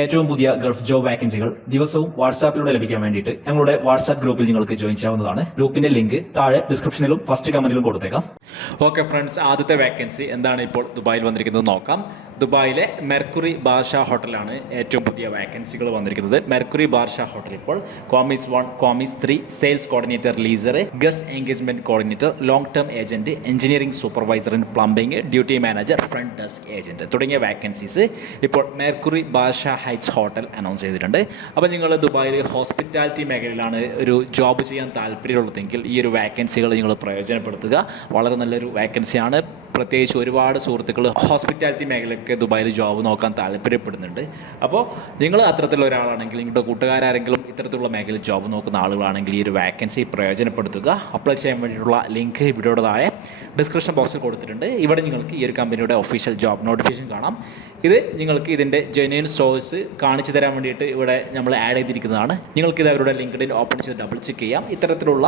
ഏറ്റവും പുതിയ Gulf job വാക്കൻസികൾ ദിവസവും വാട്സാപ്പിലൂടെ ലഭിക്കാൻ വേണ്ടിയിട്ട് ഞങ്ങളുടെ വാട്സാപ്പ് ഗ്രൂപ്പിൽ നിങ്ങൾക്ക് ജോയിൻ ചെയ്യാവുന്നതാണ്. ഗ്രൂപ്പിന്റെ ലിങ്ക് താഴെ ഡിസ്ക്രിപ്ഷനിലും ഫസ്റ്റ് കമന്റിലും കൊടുത്തേക്കാം. ഓക്കെ ഫ്രണ്ട്സ് ആദ്യത്തെ വാക്കൻസി എന്താണ് ഇപ്പോൾ ദുബായിൽ വന്നിരിക്കുന്നത് നോക്കാം. ദുബായിലെ മെർക്കുറി ബാർഷ ഹോട്ടലാണ് ഏറ്റവും പുതിയ വേക്കൻസികൾ വന്നിരിക്കുന്നത്. മെർക്കുറി ബാർഷ ഹോട്ടൽ ഇപ്പോൾ commis one commis three sales coordinator leisure guest engagement coordinator long term agent engineering supervisor in plumbing duty manager front desk agent തുടങ്ങിയ വേക്കൻസീസ് ഇപ്പോൾ Mercury Barsha Heights hotel announce ചെയ്തിട്ടുണ്ട്. അപ്പോൾ നിങ്ങൾ ദുബായിൽ hospitality മേഖലയിലാണ് ഒരു job ചെയ്യാൻ താല്പര്യമുള്ളതെങ്കിൽ ഈ ഒരു വേക്കൻസികൾ നിങ്ങൾ പ്രയോജനപ്പെടുത്തുക. വളരെ നല്ലൊരു വേക്കൻസിയാണ് പ്രത്യേകിച്ച് ഒരുപാട് സുഹൃത്തുക്കൾ ഹോസ്പിറ്റാലിറ്റി മേഖലയ്ക്ക് ദുബായിൽ ജോബ് നോക്കാൻ താല്പര്യപ്പെടുന്നുണ്ട്. അപ്പോൾ നിങ്ങൾ അത്തരത്തിലുള്ള ഒരാളാണെങ്കിൽ നിങ്ങളുടെ കൂട്ടുകാരെങ്കിലും ഇത്തരത്തിലുള്ള മേഖലയിൽ ജോബ് നോക്കുന്ന ആളുകളാണെങ്കിൽ ഈ ഒരു വാക്കൻസി പ്രയോജനപ്പെടുത്തുക. അപ്ലൈ ചെയ്യാൻ വേണ്ടിയിട്ടുള്ള ലിങ്ക് ഇവിടെയുള്ളതായ ഡിസ്ക്രിപ്ഷൻ ബോക്സിൽ കൊടുത്തിട്ടുണ്ട്. ഇവിടെ നിങ്ങൾക്ക് ഈ ഒരു കമ്പനിയുടെ ഒഫീഷ്യൽ ജോബ് നോട്ടിഫിക്കേഷൻ കാണാം. ഇത് നിങ്ങൾക്ക് ഇതിന്റെ ജെന്യൂൻ സോഴ്സ് കാണിച്ചു തരാൻ വേണ്ടിയിട്ട് ഇവിടെ നമ്മൾ ആഡ് ചെയ്തിരിക്കുന്നതാണ്. നിങ്ങൾക്ക് ഇത് അവരുടെ ലിങ്ക്ഡിൻ ഓപ്പൺ ചെയ്ത് ഡബിൾ ചെക്ക് ചെയ്യാം. ഇത്തരത്തിലുള്ള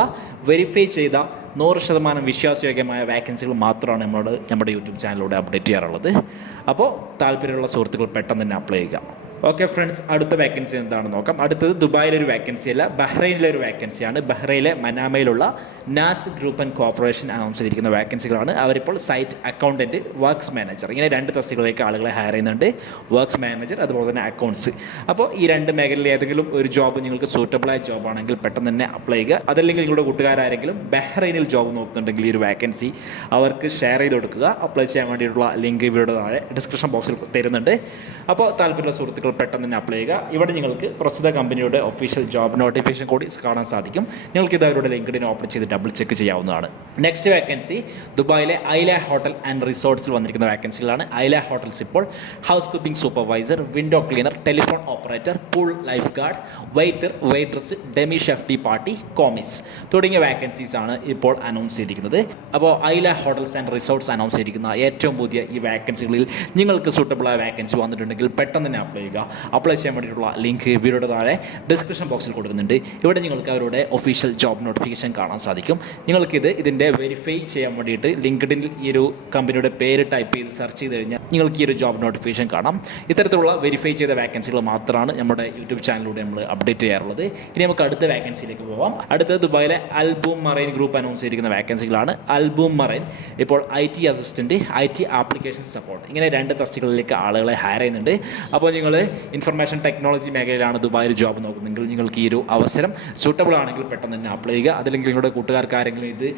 വെരിഫൈ ചെയ്ത നൂറ് ശതമാനം വിശ്വാസയോഗ്യമായ വാക്കൻസികൾ മാത്രമാണ് നമ്മളോട് നമ്മുടെ യൂട്യൂബ് ചാനലിലൂടെ അപ്ഡേറ്റ് ചെയ്യാറുള്ളത്. അപ്പോൾ താല്പര്യമുള്ള സുഹൃത്തുക്കൾ പെട്ടെന്ന് തന്നെ അപ്ലൈ ചെയ്യുക. ഓക്കെ ഫ്രണ്ട്സ് അടുത്ത വേക്കൻസി എന്താണെന്ന് നോക്കാം. അടുത്തത് ദുബായിലൊരു വാക്കൻസി അല്ല ബഹ്റൈനിലെ ഒരു വേക്കൻസിയാണ് ബഹ്റൈനിലെ മനാമയിലുള്ള Nass group and corporation announce ചെയ്തിരിക്കുന്ന വേക്കൻസികളാണ് അവരിപ്പോൾ സൈറ്റ് അക്കൗണ്ടന്റ് വർക്ക്സ് മാനേജർ ഇങ്ങനെ രണ്ട് തസ്തികളിലേക്ക് ആളുകളെ ഹയർ ചെയ്യുന്നുണ്ട്. വർക്ക്സ് മാനേജർ അതുപോലെ തന്നെ അക്കൗണ്ട്സ് അപ്പോൾ ഈ രണ്ട് മേഖലയിൽ ഏതെങ്കിലും ഒരു ജോബ് നിങ്ങൾക്ക് സൂട്ടബിളായ ജോബ് ആണെങ്കിൽ പെട്ടെന്ന് തന്നെ അപ്ലൈ ചെയ്യുക. അതല്ലെങ്കിൽ നിങ്ങളുടെ കൂട്ടുകാരാരെങ്കിലും ബഹ്റൈനിൽ ജോബ് നോക്കുന്നുണ്ടെങ്കിൽ ഈ ഒരു വേക്കൻസി അവർക്ക് ഷെയർ ചെയ്ത് കൊടുക്കുക. അപ്ലൈ ചെയ്യാൻ വേണ്ടിയിട്ടുള്ള ലിങ്ക് ഇവിടെ താഴെ ഡിസ്ക്രിപ്ഷൻ ബോക്സിൽ തരുന്നുണ്ട്. അപ്പോൾ താല്പര്യമുള്ള സുഹൃത്തുക്കൾ പെട്ടെന്ന് തന്നെ അപ്ലൈ ചെയ്യുക. ഇവിടെ നിങ്ങൾക്ക് പ്രസ്തുത കമ്പനിയുടെ ഒഫീഷ്യൽ ജോബ് നോട്ടിഫിക്കേഷൻ കൂടി കാണാൻ സാധിക്കും. നിങ്ങൾക്ക് ഇത് അവരുടെ ലിങ്കിഡിന് ഓപ്പൺ ചെയ്ത് ഡബിൾ ചെക്ക് ചെയ്യാവുന്നതാണ്. നെക്സ്റ്റ് വേക്കൻസി ദുബായിലെ ഐല ഹോട്ടൽ ആൻഡ് റിസോർട്ട്സിൽ വന്നിരിക്കുന്ന വേക്കൻസികളാണ് ഐല ഹോട്ടൽസ് ഇപ്പോൾ housekeeping supervisor window cleaner telephone operator pool lifeguard waiter waitress demi chef de partie commis തുടങ്ങിയ വേക്കൻസീസ് ആണ് ഇപ്പോൾ അനൗൺസ് ചെയ്തിരിക്കുന്നത്. അപ്പോൾ Aila hotels and resorts announce ചെയ്തിരിക്കുന്ന ഏറ്റവും പുതിയ ഈ വേക്കൻസികളിൽ നിങ്ങൾക്ക് സൂട്ടബിളായ വാക്കൻസി വന്നിട്ടുണ്ടെങ്കിൽ പെട്ടെന്ന് തന്നെ അപ്ലൈ ചെയ്യുക. അപ്ലൈ ചെയ്യാൻ വേണ്ടിയിട്ടുള്ള ലിങ്ക് വീഡിയോയുടെ താഴെ ഡിസ്ക്രിപ്ഷൻ ബോക്സിൽ കൊടുക്കുന്നുണ്ട് ഇവിടെ നിങ്ങൾക്ക് അവരുടെ ഒഫീഷ്യൽ ജോബ് നോട്ടിഫിക്കേഷൻ കാണാൻ സാധിക്കും. നിങ്ങൾക്കിത് ഇതിന്റെ വെരിഫൈ ചെയ്യാൻ വേണ്ടിയിട്ട് ലിങ്ക്ഡിൻ ഈ ഒരു കമ്പനിയുടെ പേര് ടൈപ്പ് ചെയ്ത് സെർച്ച് ചെയ്ത് കഴിഞ്ഞാൽ നിങ്ങൾക്ക് ഈ ഒരു ജോബ് നോട്ടിഫിക്കേഷൻ കാണാം. ഇത്തരത്തിലുള്ള വെരിഫൈ ചെയ്ത വാക്കൻസികൾ മാത്രമാണ് നമ്മുടെ യൂട്യൂബ് ചാനലിലൂടെ നമ്മൾ അപ്ഡേറ്റ് ചെയ്യാറുള്ളത്. ഇനി നമുക്ക് അടുത്ത വാക്കൻസിയിലേക്ക് പോവാം. അടുത്തത് ദുബായിലെ അൽബൂം മറൈൻ ഗ്രൂപ്പ് അനൗൺസ് ചെയ്തിരിക്കുന്ന വാക്കൻസികളാണ് അൽബൂം മറൈൻ ഇപ്പോൾ I T assistant I T application support ഇങ്ങനെ രണ്ട് തസ്തികളിലേക്ക് ആളുകളെ ഹയർ ചെയ്യുന്നുണ്ട്. അപ്പോൾ നിങ്ങൾ ഇൻഫർമേഷൻ ടെക്നോളജി മേഖലയിലാണ് ദുബായിൽ ജോബ് നോക്കുന്നെങ്കിൽ നിങ്ങൾക്ക് ഈ ഒരു അവസരം സൂട്ടബിൾ ആണെങ്കിൽ പെട്ടെന്ന് തന്നെ അപ്ലൈ ചെയ്യുക. അതല്ലെങ്കിൽ നിങ്ങളുടെ കൂട്ടുകാർക്ക് ആരെങ്കിലും ഇത്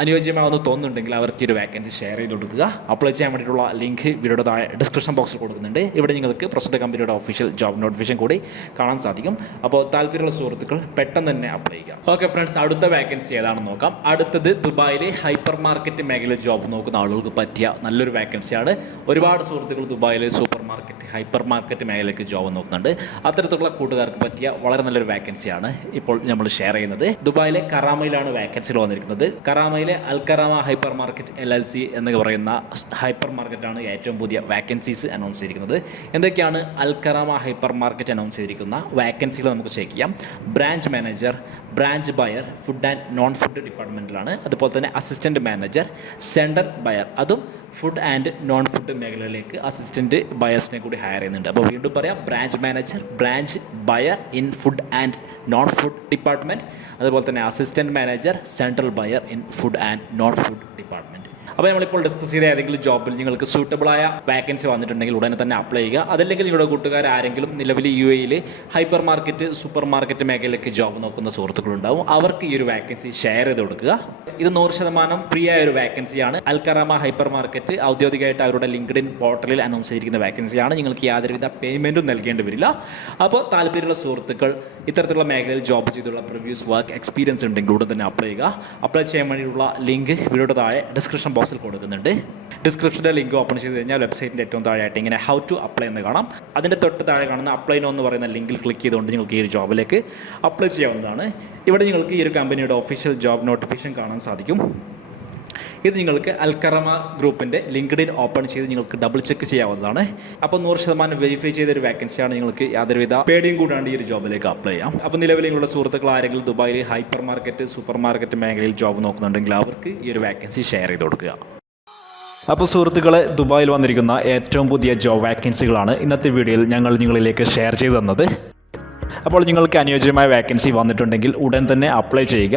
അനുയോജ്യമാണെന്ന് തോന്നുന്നുണ്ടെങ്കിൽ അവർക്ക് ഈ ഒരു വാക്കൻസി ഷെയർ ചെയ്ത് കൊടുക്കുക. അപ്ലൈ ചെയ്യാൻ വേണ്ടിയിട്ടുള്ള ലിങ്ക് വീഡിയോയുടെ താഴെ ഡിസ്ക്രിപ്ഷൻ ബോക്സിൽ കൊടുക്കുന്നുണ്ട്. ഇവിടെ നിങ്ങൾക്ക് പ്രസ്തുത കമ്പനിയുടെ ഒഫീഷ്യൽ ജോബ് നോട്ടിഫിക്കേഷൻ കൂടി കാണാൻ സാധിക്കും. അപ്പോൾ താല്പര്യമുള്ള സുഹൃത്തുക്കൾ പെട്ടെന്ന് തന്നെ അപ്ലൈ ചെയ്യുക. ഓക്കെ ഫ്രണ്ട്സ് അടുത്ത വാക്കൻസി ഏതാണെന്ന് നോക്കാം. അടുത്തത് ദുബായിലെ ഹൈപ്പർ മാർക്കറ്റ് മേഖലയിൽ ജോബ് നോക്കുന്ന ആളുകൾക്ക് പറ്റിയ നല്ലൊരു വാക്കൻസിയാണ് ഒരുപാട് സുഹൃത്തുക്കൾ ദുബായിലെ സൂപ്പർ മാർക്കറ്റ് ഹൈപ്പർ മാർക്കറ്റ് മേഖലയ്ക്ക് ജോബ് നോക്കുന്നുണ്ട്. അത്തരത്തിലുള്ള കൂട്ടുകാർക്ക് പറ്റിയ വളരെ നല്ലൊരു വാക്കൻസിയാണ് ഇപ്പോൾ നമ്മൾ ഷെയർ ചെയ്യുന്നത്. ദുബായിലെ കറാമയിലാണ് വാക്കൻസികൾ വന്നിരിക്കുന്നത്. കറാമയിലെ Al Karama hypermarket L L C എന്ന് പറയുന്ന ഹൈപ്പർ മാർക്കറ്റാണ് ഏറ്റവും പുതിയ വാക്കൻസീസ് അനൗൺസ് ചെയ്തിരിക്കുന്നത്. എന്തൊക്കെയാണ് അൽക്കറാമ ഹൈപ്പർ മാർക്കറ്റ് അനൗൺസ് ചെയ്തിരിക്കുന്ന വാക്കൻസികൾ നമുക്ക് ചെക്ക് ചെയ്യാം. Branch manager branch buyer food and non food ഡിപ്പാർട്ട്മെന്റിലാണ് അതുപോലെ തന്നെ അസിസ്റ്റന്റ് മാനേജർ സെന്റർ ബയർ അതും ഫുഡ് ആൻഡ് നോൺ ഫുഡ് മേഖലയിലേക്ക് അസിസ്റ്റന്റ് ബയേഴ്സിനെ കൂടി ഹയർ ചെയ്യുന്നുണ്ട്. അപ്പോൾ വീണ്ടും പറയാം branch manager branch buyer in food and non food department അതുപോലെ തന്നെ assistant manager central buyer in food and non food department അപ്പോൾ നമ്മളിപ്പോൾ ഡിസ്കസ് ചെയ്ത ഏതെങ്കിലും ജോബിൽ നിങ്ങൾക്ക് സൂട്ടബിളായ വാക്കൻസി വന്നിട്ടുണ്ടെങ്കിൽ ഉടനെ തന്നെ അപ്ലൈ ചെയ്യുക. അതല്ലെങ്കിൽ നിങ്ങളുടെ കൂട്ടുകാർ ആരെങ്കിലും നിലവിൽ യു എയിൽ ഹൈപ്പർ മാർക്കറ്റ് സൂപ്പർ മാർക്കറ്റ് മേഖലയിലേക്ക് ജോബ് നോക്കുന്ന സുഹൃത്തുക്കളുണ്ടാവും അവർക്ക് ഈ ഒരു വാക്കൻസി ഷെയർ ചെയ്ത് കൊടുക്കുക. ഇത് നൂറ് ശതമാനം ഫ്രീ ആയ ഒരു വാക്കൻസിയാണ് അൽക്കറാമ ഹൈപ്പർ മാർക്കറ്റ് ഔദ്യോഗികമായിട്ട് അവരുടെ ലിങ്ക്ഡിൻ പോർട്ടലിൽ അനൗൺസ് ചെയ്തിരിക്കുന്ന വാക്കൻസിയാണ് നിങ്ങൾക്ക് യാതൊരുവിധ പേയ്മെന്റും നൽകേണ്ടി വരില്ല. അപ്പോൾ താല്പര്യമുള്ള സുഹൃത്തുക്കൾ ഇത്തരത്തിലുള്ള മേഖലയിൽ ജോബ് ചെയ്തുള്ള പ്രിവ്യൂസ് വർക്ക് എക്സ്പീരിയൻസ് ഉണ്ടെങ്കിൽ ഉടൻ തന്നെ അപ്ലൈ ചെയ്യുക. അപ്ലൈ ചെയ്യാൻ വേണ്ടിയുള്ള ലിങ്ക് വീഡിയോയുടെ താഴെ ഡിസ്ക്രിപ്ഷൻ ബോക്സിൽ കൊടുക്കുന്നുണ്ട്. ഡിസ്ക്രിപ്ഷന്റെ ലിങ്ക് ഓപ്പൺ ചെയ്ത് കഴിഞ്ഞാൽ വെബ്സൈറ്റിന്റെ ഏറ്റവും താഴെയായിട്ട് ഇങ്ങനെ ഹൗ ടു അപ്ലൈ എന്ന് കാണാം. അതിന്റെ തൊട്ട് താഴെ കാണുന്ന അപ്ലൈ നോ എന്ന് പറയുന്ന ലിങ്കിൽ ക്ലിക്ക് ചെയ്തുകൊണ്ട് നിങ്ങൾക്ക് ഈ ഒരു ജോബിലേക്ക് അപ്ലൈ ചെയ്യാവുന്നതാണ്. ഇവിടെ നിങ്ങൾക്ക് ഈ ഒരു കമ്പനിയുടെ ഒഫീഷ്യൽ ജോബ് നോട്ടിഫിക്കേഷൻ കാണാൻ സാധിക്കും. ഇത് നിങ്ങൾക്ക് അൽക്കറമ ഗ്രൂപ്പിന്റെ ലിങ്ക്ഡിൻ ഓപ്പൺ ചെയ്ത് നിങ്ങൾക്ക് ഡബിൾ ചെക്ക് ചെയ്യാവുന്നതാണ്. അപ്പോൾ നൂറ് ശതമാനം വെരിഫൈ ചെയ്ത ഒരു വാക്കൻസിയാണ് നിങ്ങൾക്ക് യാതൊരുവിധ പേടിയും കൂടാണ്ട് ഈ ഒരു ജോബിലേക്ക് അപ്ലൈ ചെയ്യാം. അപ്പോൾ നിലവിൽ നിങ്ങളുടെ സുഹൃത്തുക്കൾ ആരെങ്കിലും ദുബായിൽ ഹൈപ്പർ മാർക്കറ്റ് സൂപ്പർ മാർക്കറ്റ് മേഖലയിൽ ജോബ് നോക്കുന്നുണ്ടെങ്കിൽ അവർക്ക് ഈ ഒരു വാക്കൻസി ഷെയർ ചെയ്ത് കൊടുക്കുക. അപ്പോൾ സുഹൃത്തുക്കളെ ദുബായിൽ വന്നിരിക്കുന്ന ഏറ്റവും പുതിയ ജോബ് വാക്കൻസികളാണ് ഇന്നത്തെ വീഡിയോയിൽ ഞങ്ങൾ നിങ്ങളിലേക്ക് ഷെയർ ചെയ്തു തന്നത്. അപ്പോൾ നിങ്ങൾക്ക് അനുയോജ്യമായ വാക്കൻസി വന്നിട്ടുണ്ടെങ്കിൽ ഉടൻ തന്നെ അപ്ലൈ ചെയ്യുക.